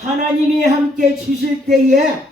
하나님이 함께 주실 때에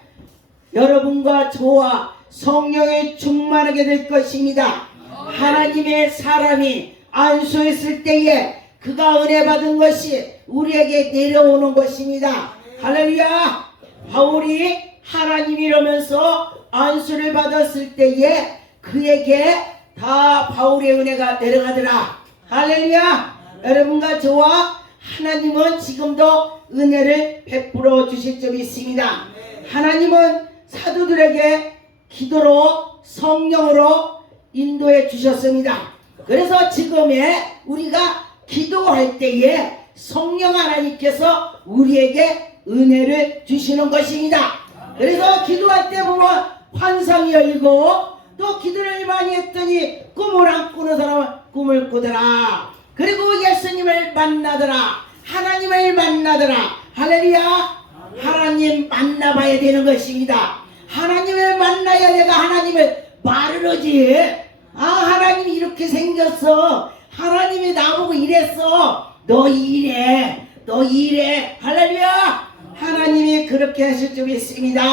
여러분과 저와 성령이 충만하게 될 것입니다. 하나님의 사람이 안수했을 때에 그가 은혜 받은 것이 우리에게 내려오는 것입니다. 할렐루야. 바울이 하나님이라면서 안수를 받았을 때에 그에게 다 바울의 은혜가 내려가더라. 할렐루야. 여러분과 저와 하나님은 지금도 은혜를 베풀어 주실 점이 있습니다. 하나님은 사도들에게 기도로 성령으로 인도해 주셨습니다. 그래서 지금의 우리가 기도할 때에 성령 하나님께서 우리에게 은혜를 주시는 것입니다. 그래서 기도할 때 보면 환상이 열리고 또 기도를 많이 했더니 꿈을 안 꾸는 사람은 꿈을 꾸더라. 그리고 예수님을 만나더라. 하나님을 만나더라. 할렐루야. 하나님 만나봐야 되는 것입니다. 하나님을 만나야 내가 하나님을 말을 하지. 하나님이 이렇게 생겼어. 하나님이 나보고 이랬어. 너 이래. 너 이래. 할렐루야. 하나님이 그렇게 하실 줄이 있습니다.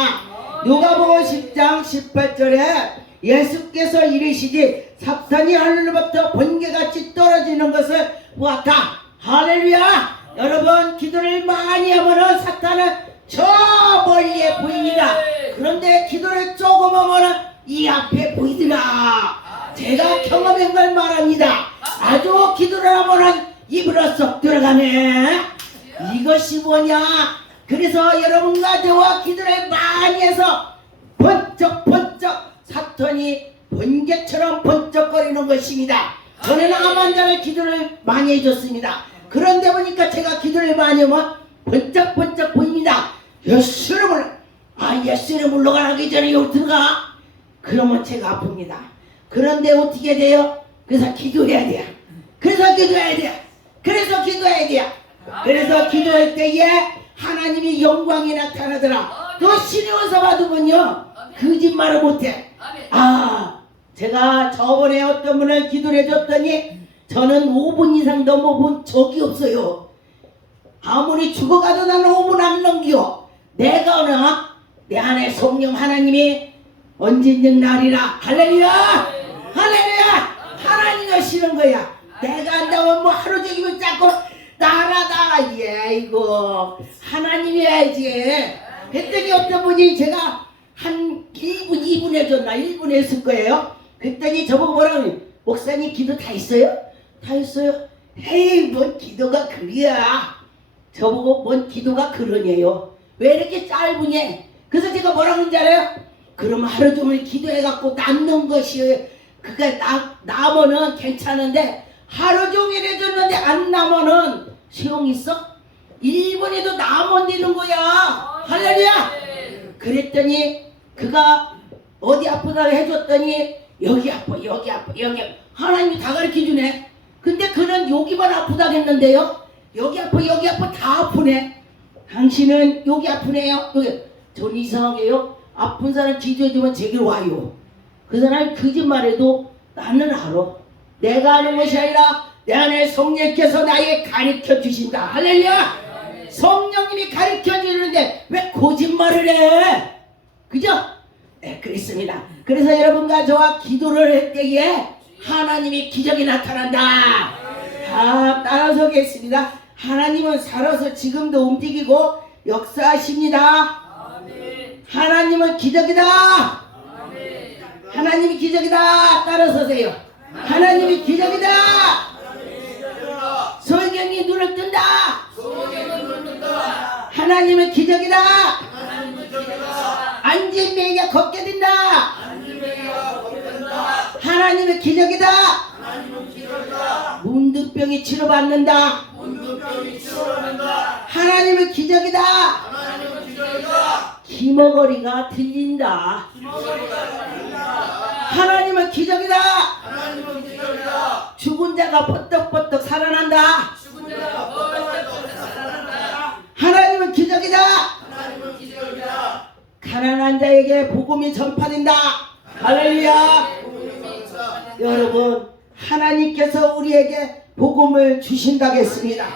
누가복음 10장 18절에 예수께서 이르시기 사탄이 하늘로부터 번개같이 떨어지는 것을 보았다. 할렐루야. 여러분 기도를 많이 하면은 사탄은 저 멀리에 보입니다. 그런데 기도를 조금 하면은 이 앞에 보이더라. 제가 경험한 걸 말합니다. 아주 기도를 하면은 입으로 쏙 들어가네. 이것이 뭐냐. 그래서 여러분과 저와 기도를 많이 해서 번쩍번쩍 사탄이 번개처럼 번쩍거리는 것입니다. 저는 암환자를 기도를 많이 해줬습니다. 그런데 보니까 제가 기도를 많이 하면 번쩍번쩍 보입니다. 예수를 물러가기 전에 여기 들어가. 그러면 제가 아픕니다. 그런데 어떻게 돼요? 그래서 기도해야 돼요. 그래서 기도해야 돼요. 그래서 기도해야 돼요. 그래서 기도할 때에 하나님이 영광이 나타나더라. 또 신의 은사 받으면요 거짓말을 못해. 제가 저번에 어떤 분을 기도를 해줬더니 저는 5분 이상 넘어본 적이 없어요. 아무리 죽어가도 나는 5분 안 넘겨. 내가 내 안에 성령 하나님이 언제든 나리라. 할렐루야. 할렐루야. 하나님이 하시는 거야. 내가 한다면 뭐 하루 종일 자꾸 나라다. 이거 하나님이 해야지. 했더니 어떤 분이 제가 한 1분 2분 해줬나 1분 했을 거예요. 그랬더니 저보고 뭐라고 목사님 기도 다 했어요? 다 했어요? 에이 뭔 기도가 그리야. 저보고 뭔 기도가 그러냐요. 왜 이렇게 짧으냐. 그래서 제가 뭐라고 하는지 알아요? 그럼 하루 종일 기도해갖고 남는 것이 그게 남으면 괜찮은데 하루 종일 해줬는데 안 남으면 소용 있어? 1분에도 남은 되는 거야. 할렐루야. 그랬더니 그가 어디 아프다고 해줬더니 여기 아파 여기 아파 여기 아파. 하나님이 다 가르쳐주네. 근데 그는 여기만 아프다고 했는데요 여기 아파 여기 아파 다 아프네. 당신은 여기 아프네요. 전 이상하게요 아픈 사람 기도해주면 제게로 와요. 그 사람이 거짓말해도 나는 알아. 내가 아는 것이 아니라 내 안에 성령께서 나에게 가르쳐 주신다. 할렐루야. 성령님이 가르쳐 주는데 왜 거짓말을 해. 그죠? 네, 그렇습니다. 그래서 여러분과 저와 기도를 할 때에 하나님이 기적이 나타난다. 다 따라서 하겠습니다. 하나님은 살아서 지금도 움직이고 역사하십니다. 하나님은 기적이다. 하나님이 기적이다. 따라서세요. 하나님이 기적이다. 성경이 눈을 뜬다. 하나님은 기적이다. 앉은 매가 걷게 된다. 하나님은 기적이다. 문득병이 치료받는다. 하나님은 기적이다. 기머거리가 들린다. 하나님은 기적이다. 죽은 자가 버떡버떡 살아난다. 하나님은 기적이다. 가난한 자에게 복음이 전파된다. 할렐루야. 여러분 하나님께서 우리에게 복음을 주신다고 했습니다.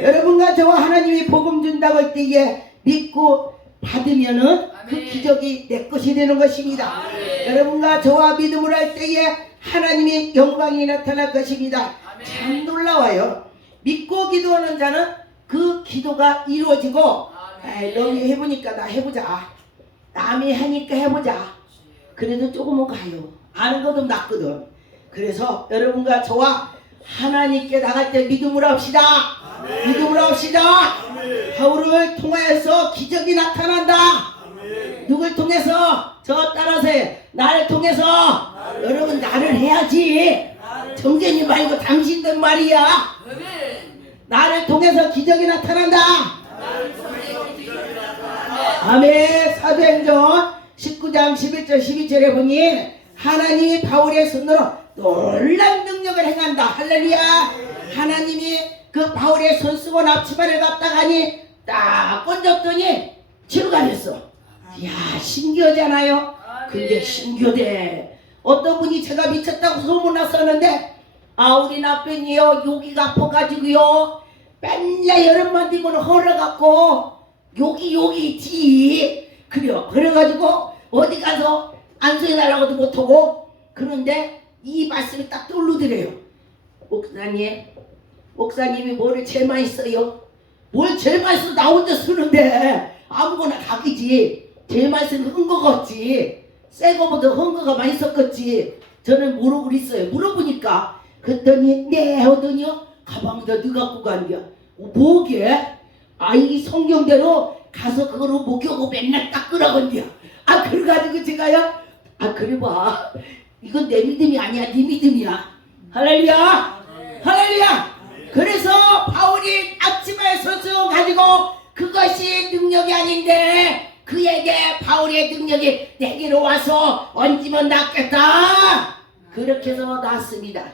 여러분과 저와 하나님이 복음 준다고 할 때에 믿고 받으면은 그 아멘. 기적이 내 것이 되는 것입니다. 아멘. 여러분과 저와 믿음을 할 때에 하나님의 영광이 나타날 것입니다. 아멘. 참 놀라워요. 믿고 기도하는 자는 그 기도가 이루어지고 아멘. 너희 해보니까 나 해보자. 남이 하니까 해보자. 그래도 조금은 가요. 아는 것도 낫거든. 그래서 여러분과 저와 하나님께 나갈 때 믿음으로 합시다. 아멘. 믿음으로 합시다. 아멘. 바울을 통하여서 기적이 나타난다. 아멘. 누굴 통해서? 저 따라서 해. 나를 통해서. 여러분 나를 해야지. 정재님 말고 당신들 말이야. 아멘. 나를 통해서 기적이 나타난다. 나를 통해서 기적이 나타나네. 아멘. 사도행전 19장 11절 12절에 보니 하나님이 바울의 손으로 놀란 능력을 행한다. 할렐루야. 하나님이 그 바울의 손 쓰고 납치반을 갔다가니 딱 건졌더니 치료가 됐어. 이야 신기하잖아요. 근데 신기하대. 어떤 분이 제가 미쳤다고 소문났었는데 우리 남편이요 여기가 아파가지고요 맨날 여름만 되면 헐어갖고 여기 있지. 그래요. 그래가지고 어디 가서 안수해 달라고도 못하고 그런데 이 말씀이 딱 떠오르더래요. 목사님이 뭐를 제일 많이 써요? 뭘 제일 많이 써? 나 혼자 쓰는데 아무거나 각이지. 제일 많이 쓰는 흥거겠지. 새 거보다 흥거가 많이 썼겠지. 저는 모르고 그랬어요. 물어보니까 그랬더니 네 하더니요 가방에다 누가 갖고 간겨. 뭐게? 이 성경대로 가서 그거로 목욕하고 맨날 닦으라건겨. 그래가지고 제가요 그래 봐. 이건 내 믿음이 아니야. 네 믿음이야. 할렐루야. 할렐루야. 그래서 바울이 앞치마의 손수 가지고 그것이 능력이 아닌데 그에게 바울의 능력이 내게로 와서 얹으면 낫겠다. 그렇게 해서 나왔습니다.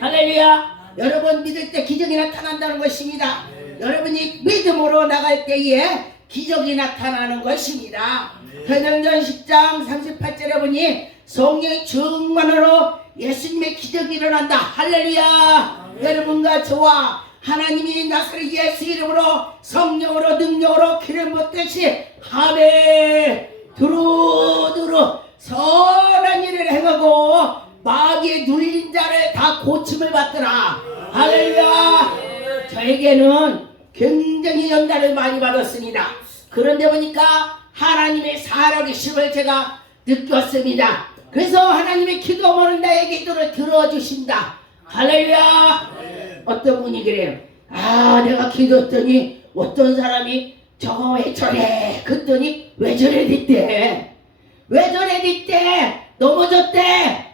할렐루야. 여러분 믿을 때 기적이 나타난다는 것입니다. 여러분이 믿음으로 나갈 때에 기적이 나타나는 것입니다. 사도행전 10장 38절에 보니 성령의 충만으로 예수님의 기적이 일어난다. 할렐루야. 여러분과 저와 하나님이 나사렛 예수 이름으로 성령으로 능력으로 기름 붓듯이 아멘 두루두루 선한 일을 행하고 마귀의 눌린 자를 다 고침을 받더라. 할렐루야. 저에게는 굉장히 연단을 많이 받았습니다. 그런데 보니까 하나님의 살아계심을 제가 느꼈습니다. 그래서 하나님의 기도 모는 나의 기도를 들어주신다. 할렐루야. 어떤 분이 그래요. 내가 기도했더니 어떤 사람이 저거 왜 저래? 그랬더니 왜 저래 됐대? 왜 저래 됐대? 넘어졌대?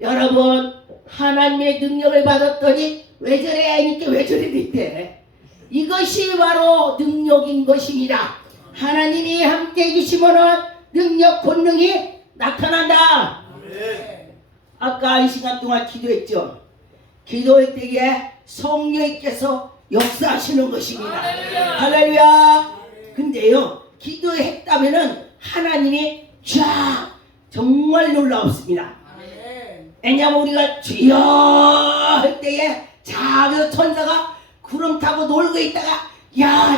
여러분 하나님의 능력을 받았더니 왜 저래 하니까 왜 저래 됐대? 이것이 바로 능력인 것입니다. 하나님이 함께 해주시면 능력 권능이 나타난다. 아까 이 시간 동안 기도했죠. 기도할 때에 성령께서 역사하시는 것입니다. 할렐루야. 근데요 기도했다면은 하나님이 정말 놀라웠습니다. 왜냐하면 우리가 주여 할 때에 작은 천사가 구름 타고 놀고 있다가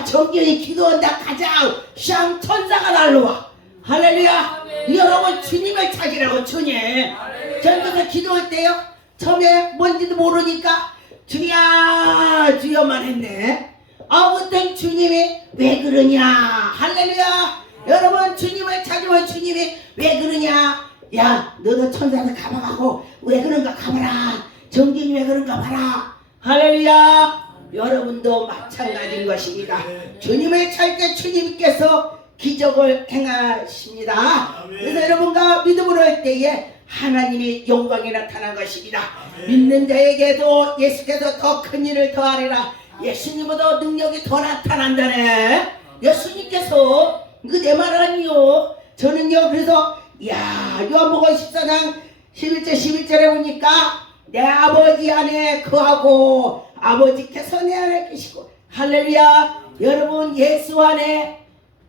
정경이 기도한다 가자 샹 천사가 날라와. 할렐루야. 여러분 주님을 찾으라고. 주님 전도서 기도할 때요 처음에 뭔지도 모르니까 주야 주여만 했네. 아무튼 주님이 왜 그러냐. 할렐루야. 여러분 주님을 찾으면 주님이 왜 그러냐. 너도 천사한테 가봐가고 왜 그런가 가봐라. 정경이 왜 그런가 봐라. 할렐루야. 여러분도 마찬가지인 것입니다. 주님을 찾을 때 주님께서 기적을 행하십니다. 그래서 여러분과 믿음으로 할 때에 하나님의 영광이 나타난 것입니다. 믿는 자에게도 예수께서 더 큰 일을 더하리라. 예수님보다 능력이 더 나타난다네. 예수님께서 이거 내 말 아니요. 저는요 그래서 요한복음 14장 11절 11절에 보니까 내 아버지 안에 거하고 아버지께서 내 안에 계시고. 할렐루야. 여러분 예수 안에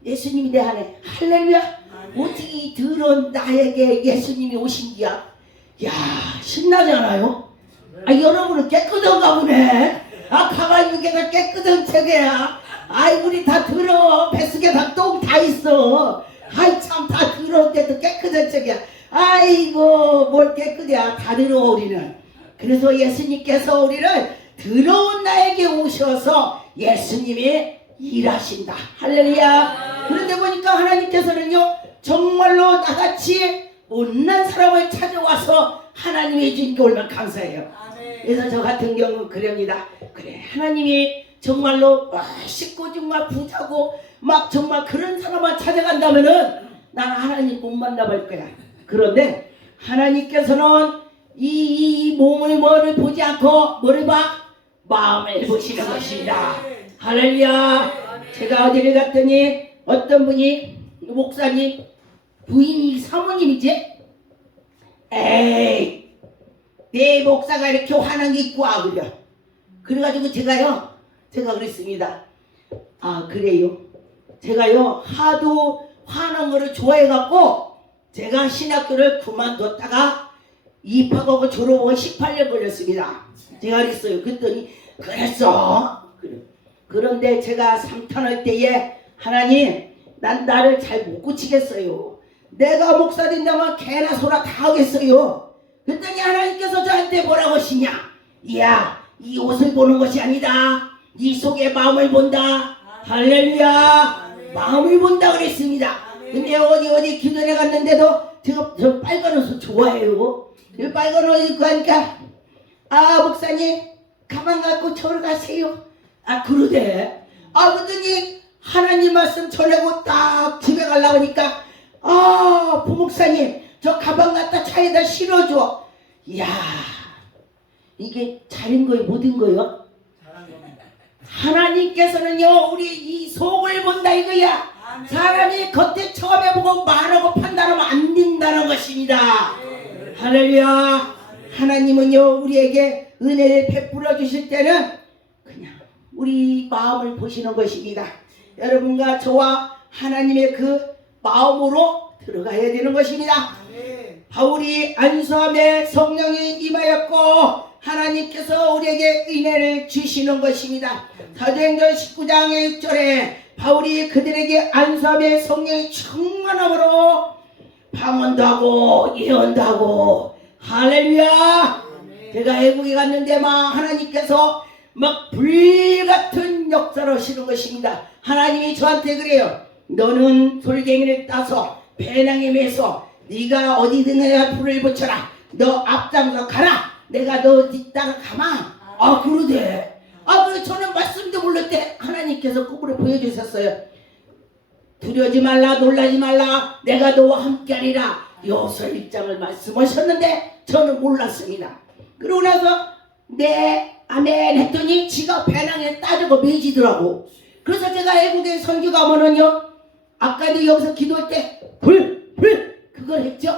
예수님이 내 안에. 할렐루야. 어떻게 들은 나에게 예수님이 오신기야. 신나잖아요. 여러분은 깨끗한가 보네. 가만히 있는 게가 깨끗한 척이야. 우리 다 들어. 뱃속에 다 더러워. 아이 참 다 더러운데도 깨끗한 척이야. 아이고 뭘 깨끗이야. 다 더러워 우리는. 그래서 예수님께서 우리를 더러운 나에게 오셔서 예수님이 일하신다. 할렐루야. 그런데 보니까 하나님께서는요 정말로 나같이 못난 사람을 찾아와서 하나님이 주신 게 얼마나 감사해요. 그래서 저 같은 경우는 그럽니다. 그래 하나님이 정말로 멋있고 정말 부자고 막 정말 그런 사람만 찾아간다면은 난 하나님 못 만나볼 거야. 그런데 하나님께서는 이 몸을 뭐를 보지 않고 뭐를 봐? 마음을 보시는 것입니다. 할렐루야. 제가 어디를 갔더니 어떤 분이 목사님 부인이 사모님이지? 에이 내 목사가 이렇게 화난 게 있고 그려. 그래가지고 제가 그랬습니다. 아 그래요. 제가요 하도 화난 거를 좋아해갖고 제가 신학교를 그만뒀다가 입학하고 졸업하고 18년 걸렸습니다. 제가 그랬어요. 그랬더니 그랬어. 그래. 그런데 제가 삼탄할 때에 하나님 난 나를 잘 못 고치겠어요. 내가 목사 된다면 개나 소나 다 하겠어요. 그랬더니 하나님께서 저한테 뭐라고 하시냐. 이야 이 옷을 보는 것이 아니다. 네 속에 마음을 본다. 할렐루야. 마음을 본다 그랬습니다. 근데 어디 기도에 갔는데도 제가 저 빨간 옷을 좋아해요. 그 빨간 옷 입고 하니까 아 목사님 가만 갖고 저를 가세요. 아 그러대. 아 그러더니 하나님 말씀 전하고 딱 집에 가려고 하니까 아 부목사님 저 가방 갖다 차에다 실어줘. 이야 이게 잘인 거예요 못인 거예요? 하나님께서는요 우리 이 속을 본다 이거야. 사람이 겉에 처음에 보고 말하고 판단하면 안 된다는 것입니다. 할렐루야. 하나님은요 우리에게 은혜를 베풀어 주실 때는 그냥 우리 마음을 보시는 것입니다. 여러분과 저와 하나님의 그 마음으로 들어가야 되는 것입니다. 바울이 안수함에 성령이 임하였고 하나님께서 우리에게 은혜를 주시는 것입니다. 사도행전 19장의 6절에 바울이 그들에게 안수함에 성령이 충만함으로 방언도 하고 예언도 하고 할렐루야. 제가 애국에 갔는데 막 하나님께서 막 불같은 역사를 하시는 것입니다. 하나님이 저한테 그래요. 너는 돌갱이를 따서 배낭에 매서 네가 어디든 내가 불을 붙여라. 너 앞장서 가라. 내가 너 뒤따라 가마. 아 그러대. 아 그래 저는 말씀도 몰랐대. 하나님께서 꿈으로 보여주셨어요. 두려워하지 말라 놀라지 말라 내가 너와 함께하리라. 요설 1장을 말씀하셨는데 저는 몰랐습니다. 그러고 나서 네 아멘 했더니 지가 배낭에 따주고 매지더라고. 그래서 제가 애국에 선교 가면은요 아까도 여기서 기도할 때 불 그걸 했죠.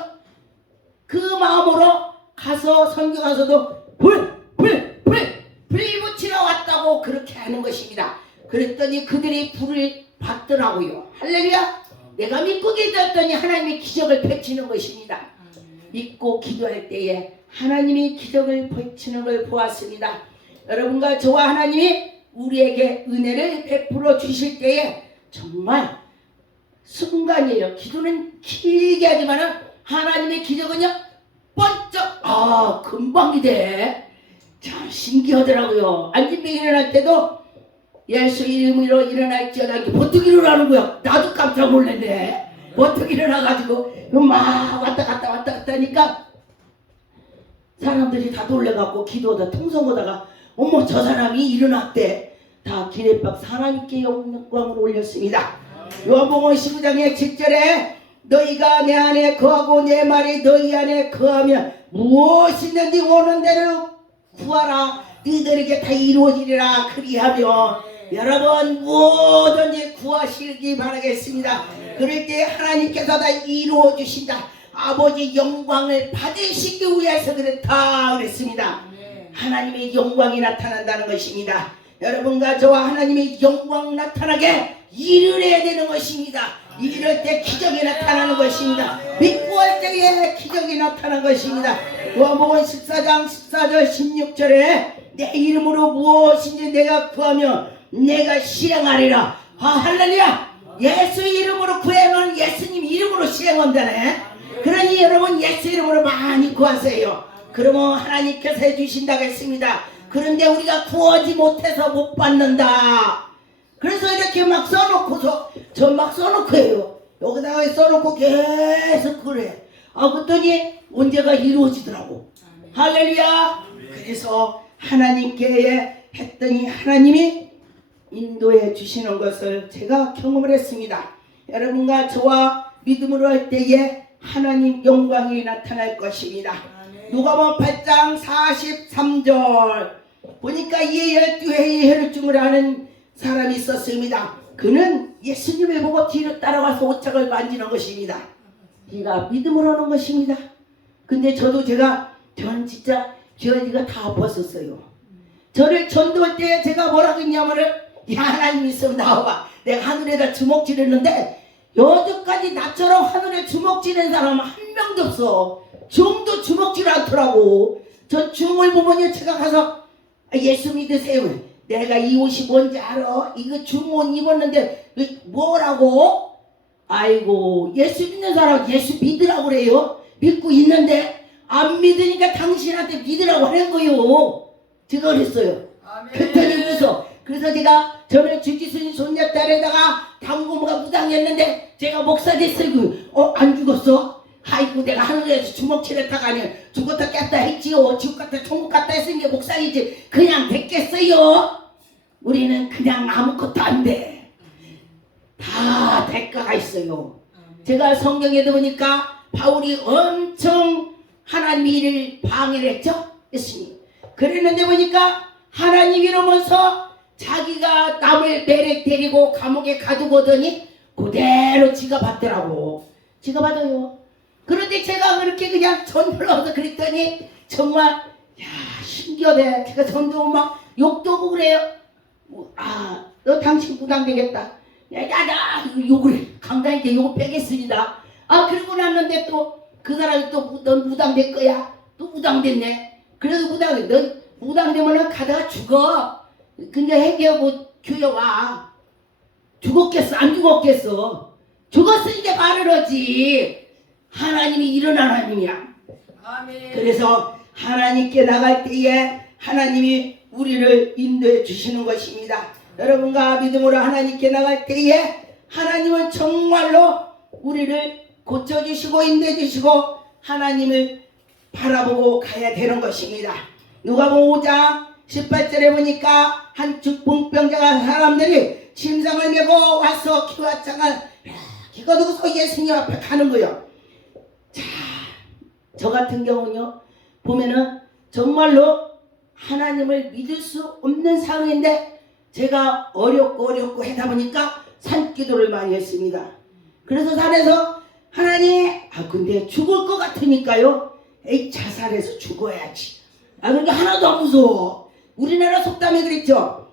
그 마음으로 가서 선교 가서도 불 붙이러 왔다고 그렇게 하는 것입니다. 그랬더니 그들이 불을 받더라고요. 할렐루야. 내가 믿고 기도했더니 하나님이 기적을 펼치는 것입니다. 믿고 기도할 때에 하나님이 기적을 펼치는 걸 보았습니다. 여러분과 저와 하나님이 우리에게 은혜를 베풀어 주실 때에 정말 순간이에요. 기도는 길게 하지만 하나님의 기적은요 번쩍 금방이 돼. 참 신기하더라고요. 안진병이 일어날 때도 예수 이름으로 일어날지어다 이렇게 버뜩 일어나는 거야. 나도 깜짝 놀랐네. 버뜩 일어나가지고 막 왔다 갔다 하니까 사람들이 다 놀래갖고 기도하다 통성하다가 어머 저 사람이 일어났대. 다 기례밥 하나님께 영광을 올렸습니다. 요한복음 15장의 7절에 너희가 내 안에 거하고 내 말이 너희 안에 거하면 무엇이든지 오는 대로 구하라. 너희들에게 다 이루어지리라. 그리하며 여러분 무엇든지 구하시기 바라겠습니다. 그럴 때 하나님께서 다 이루어 주신다. 아버지 영광을 받으시기 위해서 그렇다 그랬습니다. 하나님의 영광이 나타난다는 것입니다. 여러분과 저와 하나님의 영광 나타나게 일을 해야 되는 것입니다. 이럴 때 기적이 나타나는 것입니다. 믿고 할 때에 기적이 나타나는 것입니다. 요한복음 14장 14절 16절에 내 이름으로 무엇인지 내가 구하면 내가 실행하리라. 할렐루야. 예수 이름으로 구하면 예수님 이름으로 시행한다네. 그러니 여러분 예수 이름으로 많이 구하세요. 그러면 하나님께서 해주신다고 했습니다. 그런데 우리가 구하지 못해서 못 받는다. 그래서 이렇게 막 써놓고서 전 막 써놓고 해요. 여기다가 써놓고 계속 그래. 그랬더니 언제가 이루어지더라고. 할렐루야. 그래서 하나님께 했더니 하나님이 인도해 주시는 것을 제가 경험을 했습니다. 여러분과 저와 믿음으로 할 때에 하나님 영광이 나타날 것입니다. 누가복음 8장 43절 보니까 이 12회의 혈증을 아는 사람이 있었습니다. 그는 예수님을 보고 뒤로 따라와서 옷장을 만지는 것입니다. 이가 믿음으로 하는 것입니다. 근데 전 진짜 귀가 다 아팠었어요. 저를 전도할 때 제가 뭐라고 했냐면은 야 하나님 있으면 나와봐. 내가 하늘에다 주먹질했는데 여태까지 나처럼 하늘에 주먹질한 사람 한 명도 없어. 중도 주먹질 않더라고. 저 중을 보면 제가 가서 예수 믿으세요. 내가 이 옷이 뭔지 알아? 이거 중옷 입었는데 뭐라고? 아이고 예수 믿는 사람 예수 믿으라고 그래요. 믿고 있는데 안 믿으니까 당신한테 믿으라고 하는 거요. 제가 그랬어요. 그랬더니 웃어. 그래서 제가 저는 주지순 손녀딸에다가 당고모가 무당이었는데 제가 목사 됐어요. 안 죽었어? 아이고 내가 하늘에서 주먹질했다가 아니 죽었다 깼다 했지요. 지옥 갔다 천국 갔다 했으니까 목사이지 그냥 됐겠어요? 우리는 그냥 아무것도 안 돼. 다 대가가 있어요. 제가 성경에도 보니까 바울이 엄청 하나님 일을 방해를 했죠. 예수님. 그랬는데 보니까 하나님 이러면서 자기가 남을 매력 데리고 감옥에 가두고더니 그대로 지가 받더라고. 지가 받아요. 그런데 제가 그렇게 그냥 전불러서 그랬더니 정말 야 신기하네. 제가 전도 막 욕도 하고 그래요. 너 당신 무당 되겠다. 야야야 욕을 해. 강단있게 욕을 빼겠습니다. 그러고 났는데 또 그 사람이 또 넌 무당 될 거야. 또 무당 됐네. 그래서 넌 무당 되면은 가다가 죽어. 근데 해결하고 교회 와. 죽었겠어? 안 죽었겠어? 죽었으니까 말을 하지. 하나님이 이런 하나님이야. 아멘. 그래서 하나님께 나갈 때에 하나님이 우리를 인도해 주시는 것입니다. 여러분과 믿음으로 하나님께 나갈 때에 하나님은 정말로 우리를 고쳐주시고 인도해 주시고 하나님을 바라보고 가야 되는 것입니다. 누가복음 5장 18절에 보니까 한 중풍병자가 사람들이 침상을 메고 와서 기와장을 기가 두고서 예수님 앞에 가는 거예요. 자, 저 같은 경우는요 보면은 정말로 하나님을 믿을 수 없는 상황인데 제가 어렵고 하다 보니까 산기도를 많이 했습니다. 그래서 산에서 하나님 근데 죽을 것 같으니까요 자살해서 죽어야지. 그러니까 하나도 안 무서워. 우리나라 속담에 그랬죠.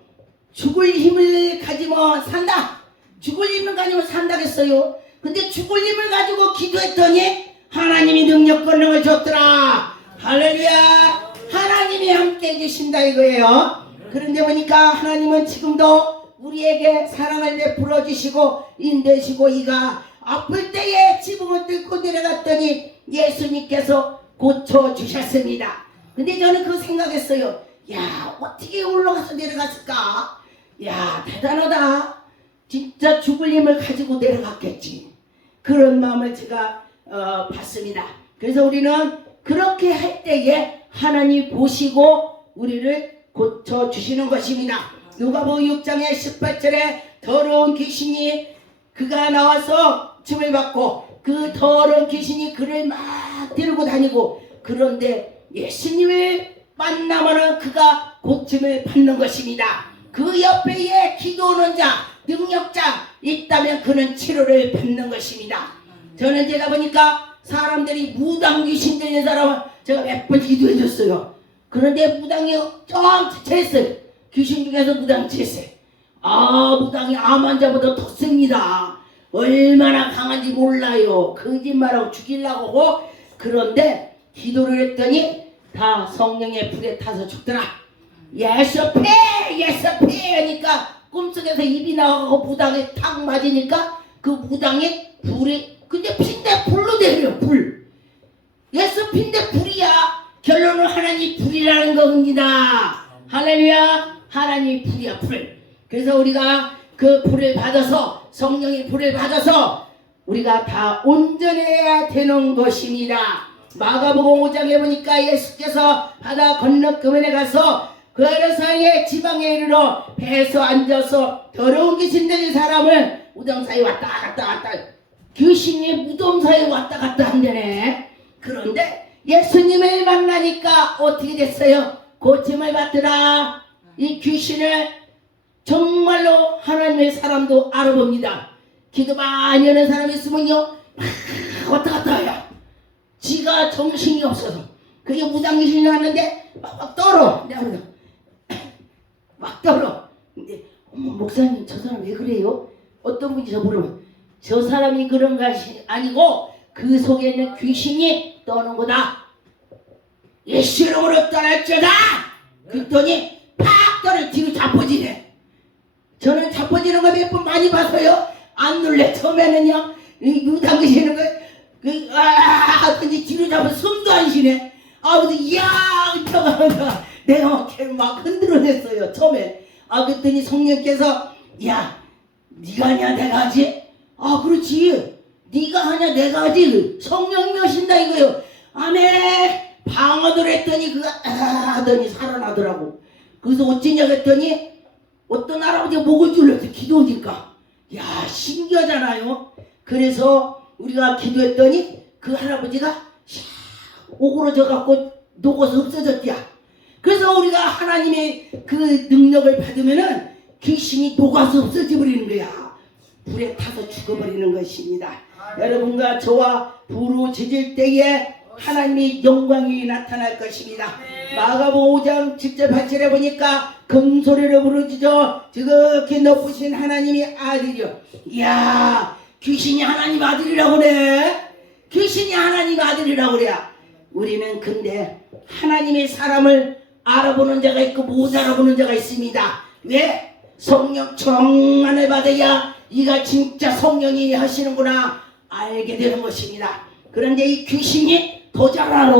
죽을 힘을 가지면 산다. 죽을 힘을 가지면 산다겠어요. 근데 죽을 힘을 가지고 기도했더니 하나님이 능력 권능을 줬더라. 할렐루야. 하나님이 함께 해주신다 이거예요. 그런데 보니까 하나님은 지금도 우리에게 사랑을 베풀어 주시고 인도해주시고 이가 아플 때에 지붕을 뚫고 내려갔더니 예수님께서 고쳐주셨습니다. 근데 저는 그 생각했어요. 야 어떻게 올라가서 내려갔을까? 야 대단하다. 진짜 죽을 힘을 가지고 내려갔겠지. 그런 마음을 제가 봤습니다. 그래서 우리는 그렇게 할 때에 하나님 보시고 우리를 고쳐주시는 것입니다. 누가복음 6장의 18절에 더러운 귀신이 그가 나와서 춤을 받고 그 더러운 귀신이 그를 막 데리고 다니고 그런데 예수님을 만나면 그가 고침을 받는 것입니다. 그 옆에 기도하는 자 능력자 있다면 그는 치료를 받는 것입니다. 저는 제가 보니까 사람들이 무당 귀신 들린 사람을 제가 몇 번 기도해 줬어요. 그런데 무당이 좀 제했어요. 귀신 중에서 무당 제했어요. 무당이 암 환자보다 더 셉니다. 얼마나 강한지 몰라요. 거짓말하고 죽이려고 하고 그런데 기도를 했더니 다 성령의 불에 타서 죽더라. 예수 피 하니까 꿈속에서 입이 나가고 무당에 탁 맞으니까 그 무당에 불이 근데 핀데 불로 내려 불. 예수 핀데 불이야. 결론은 하나님 불이라는 겁니다. 할렐루야. 하나님 불이야 불. 그래서 우리가 그 불을 받아서 성령의 불을 받아서 우리가 다 온전해야 되는 것입니다. 마가복음 5장에 보니까 예수께서 바다 건너편에 가서 그 아래사이에 지방에 이르러 배에서 앉아서 더러운 귀신 들린 사람을 무덤 사이 왔다 갔다 귀신이 무덤 사이 왔다 갔다 한다네. 그런데 예수님을 만나니까 어떻게 됐어요? 고침을 받더라. 이 귀신을 정말로 하나님의 사람도 알아봅니다. 기도 많이 하는 사람이 있으면요 왔다 갔다 해요. 지가 정신이 없어서 그게 무당귀신이 왔는데 막 떨어. 막 떨어. 근데 어머 목사님 저 사람 왜 그래요? 어떤 분이 저 물으면 저 사람이 그런 것이 아니고 그 속에 있는 귀신이 떠는 거다. 예수 이름으로 떠날지어다. 그랬더니 팍 떠를 뒤로 자빠지네. 저는 자빠지는 거 몇 번 많이 봐서요 안 놀래. 처음에는요 무당귀신은 하더니 뒤로 잡아 숨도 안 쉬네. 근데 이야 쳐가면서 내가 막 흔들어냈어요 처음에. 그랬더니 성령께서 야 네가 하냐 내가 하지? 그렇지 네가 하냐 내가 하지. 성령이 하신다 이거요. 아멘. 방언을 했더니 그가 하더니 살아나더라고. 그래서 어쩌냐 했더니 어떤 할아버지가 목을 졸려서 기도하니까 야 신기하잖아요. 그래서 우리가 기도했더니 그 할아버지가 오그러져 갖고 녹아서 없어졌대야. 그래서 우리가 하나님의 그 능력을 받으면은 귀신이 녹아서 없어져 버리는 거야. 불에 타서 죽어버리는 것입니다. 여러분과 저와 부르짖을 때에 하나님의 영광이 나타날 것입니다. 마가복음 5장 7절 8절에 보니까 큰 소리로 부르짖어 지극히 높으신 하나님의 아들이여. 이야 귀신이 하나님 아들이라고 그래. 귀신이 하나님 아들이라고 그래. 우리는 근데 하나님의 사람을 알아보는 자가 있고 못 알아보는 자가 있습니다. 왜? 성령 충만을 받아야 이가 진짜 성령이 하시는구나 알게 되는 것입니다. 그런데 이 귀신이 더 잘 알아.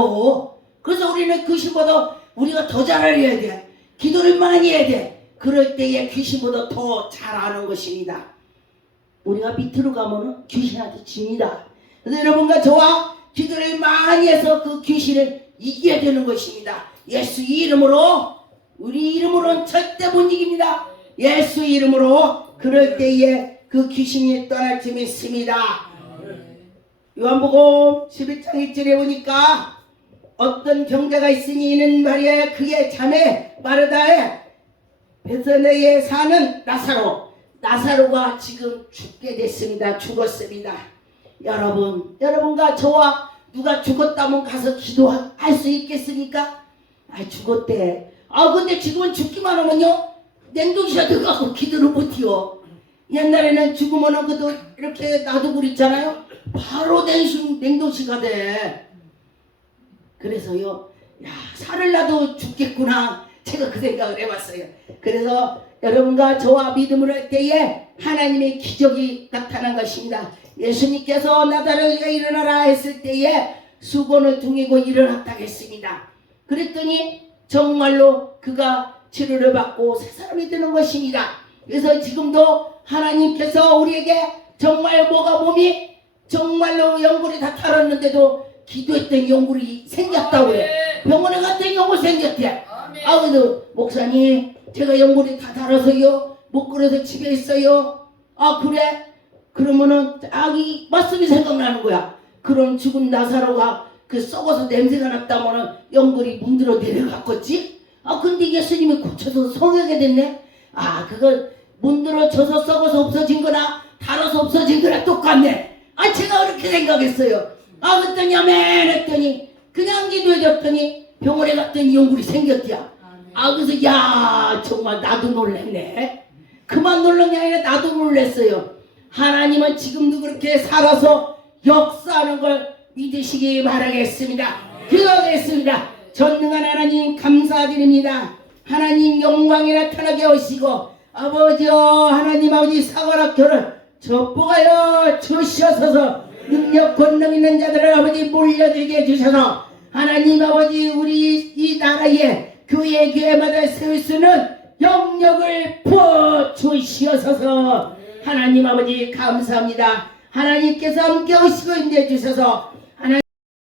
그래서 우리는 귀신보다 우리가 더 잘 알아야 돼. 기도를 많이 해야 돼. 그럴 때에 귀신보다 더 잘 아는 것입니다. 우리가 밑으로 가면은 귀신한테 집니다. 그래서 여러분과 저와 기도를 많이 해서 그 귀신을 이겨야 되는 것입니다. 예수 이름으로, 우리 이름으로는 절대 못 이깁니다. 예수 이름으로. 그럴 때에 그 귀신이 떠날 틈이 있습니다. 요한복음 11장 1절에 보니까 어떤 병자가 있으니 이는 말이야 그의 자매 마르다의 베스레에 사는 나사로가 지금 죽게 됐습니다. 죽었습니다. 여러분과 저와 누가 죽었다면 가서 기도할 수 있겠습니까? 죽었대. 근데 지금은 죽기만 하면요 냉동실에 들어가고 기도를 못해요. 옛날에는 죽으면은 그도 이렇게 놔두고 그랬잖아요. 바로 냉동실가 돼. 그래서요 살을 놔도 죽겠구나 제가 그 생각을 해봤어요. 그래서 여러분과 저와 믿음을 할 때에 하나님의 기적이 나타난 것입니다. 예수님께서 나다르가 일어나라 했을 때에 수건을 둥이고 일어났다고 했습니다. 그랬더니 정말로 그가 치료를 받고 새 사람이 되는 것입니다. 그래서 지금도 하나님께서 우리에게 정말 몸이 정말로 연골이 다 탈았는데도 기도했던 연골이 생겼다고 해. 병원에 갔더니 연골 생겼대. 그래도 목사님 제가 연골이 다 닳아서요 못 걸어서 집에 있어요. 그래? 그러면은 이 말씀이 생각나는 거야. 그럼 죽은 나사로가 그 썩어서 냄새가 났다면은 연골이 문드러 내려갔겠지? 근데 예수님이 고쳐서 성하게 됐네. 그걸 문드러져서 썩어서 없어진 거나 닳아서 없어진 거나 똑같네. 제가 그렇게 생각했어요. 그랬더니 아멘 했더니 그냥 기도해줬더니 병원에 갔더니 연골이 생겼대야. 그래서 야 정말 나도 놀랐네. 그만 놀란 게 아니라 나도 놀랐어요. 하나님은 지금도 그렇게 살아서 역사하는 걸 믿으시기 바라겠습니다. 기도하겠습니다. 전능한 하나님 감사드립니다. 하나님 영광이 나타나게 하시고 아버지여 하나님 아버지 사관학교를 접보하여 주시옵소서. 능력 권능 있는 자들을 아버지 몰려들게 해주셔서 하나님 아버지 우리 이 나라에 교회마다 세울 수 있는 영역을 부어주시옵소서. 하나님 아버지 감사합니다. 하나님께서 함께 오시고 인도해 주셔서